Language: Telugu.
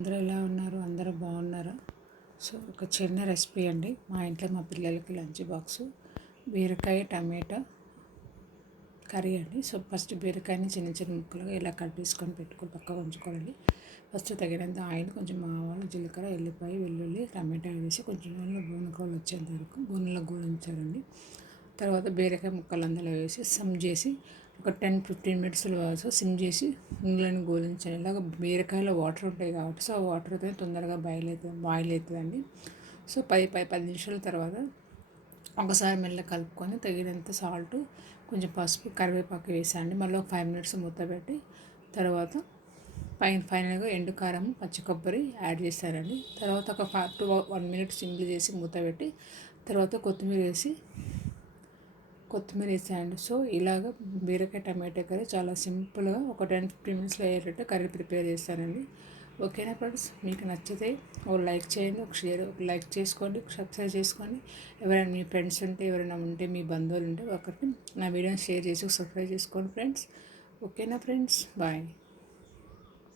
అందరూ ఎలా ఉన్నారు? అందరూ బాగున్నారా? సో ఒక చిన్న రెసిపీ అండి. మా ఇంట్లో మా పిల్లలకి లంచ్ బాక్సు బీరకాయ టమాటా కర్రీ అండి. సో ఫస్ట్ బీరకాయని చిన్న చిన్న ముక్కలుగా ఇలా కట్ చేసుకొని పెట్టుకొని పక్కగా ఉంచుకోవాలి. ఫస్ట్ తగినంత ఆయిల్, కొంచెం ఆవాలు, జీలకర్ర, ఎల్లిపాయ, వెల్లుల్లి, టమాటా వేసి కొంచెం నూనెలో గోనుకోలు వచ్చేంత వరకు గోనులో గోలించాలండి. తర్వాత బీరకాయ ముక్కలు అందులో వేసి సిమ్ చేసి ఒక 10-15 మినిట్స్లో సిమ్ చేసి నూనెలను గోలించాలి. ఇలాగ బీరకాయలో వాటర్ ఉంటాయి కాబట్టి సో ఆ వాటర్తో తొందరగా బాయిల్ అవుతుందండి. సో 10 నిమిషాల తర్వాత ఒకసారి మెల్ల కలుపుకొని తగినంత సాల్ట్, కొంచెం పసుపు, కరివేపాకు వేసండి. మళ్ళీ ఒక 5 మినిట్స్ మూత పెట్టి తర్వాత ఫైనల్గా ఎండు కారం, పచ్చి కొబ్బరి యాడ్ చేశారండి. తర్వాత ఒక 1 మినిట్ సిమ్లో చేసి మూత పెట్టి తర్వాత కొత్తిమీర వేసేయండి. సో ఇలాగ బీరకాయ టమాటా కర్రీ చాలా సింపుల్గా ఒక 10-15 మినిట్స్లో అయ్యేటట్టు కర్రీ ప్రిపేర్ చేస్తానండి. ఓకేనా ఫ్రెండ్స్? మీకు నచ్చితే లైక్ చేయండి, ఒక లైక్ చేసుకోండి, సబ్స్క్రైబ్ చేసుకోండి. ఎవరైనా మీ ఫ్రెండ్స్ ఉంటే, ఎవరైనా ఉంటే, మీ బంధువులు ఉంటే ఒకటి నా వీడియోని షేర్ చేసి సబ్స్క్రైబ్ చేసుకోండి ఫ్రెండ్స్. ఓకేనా ఫ్రెండ్స్? బాయ్.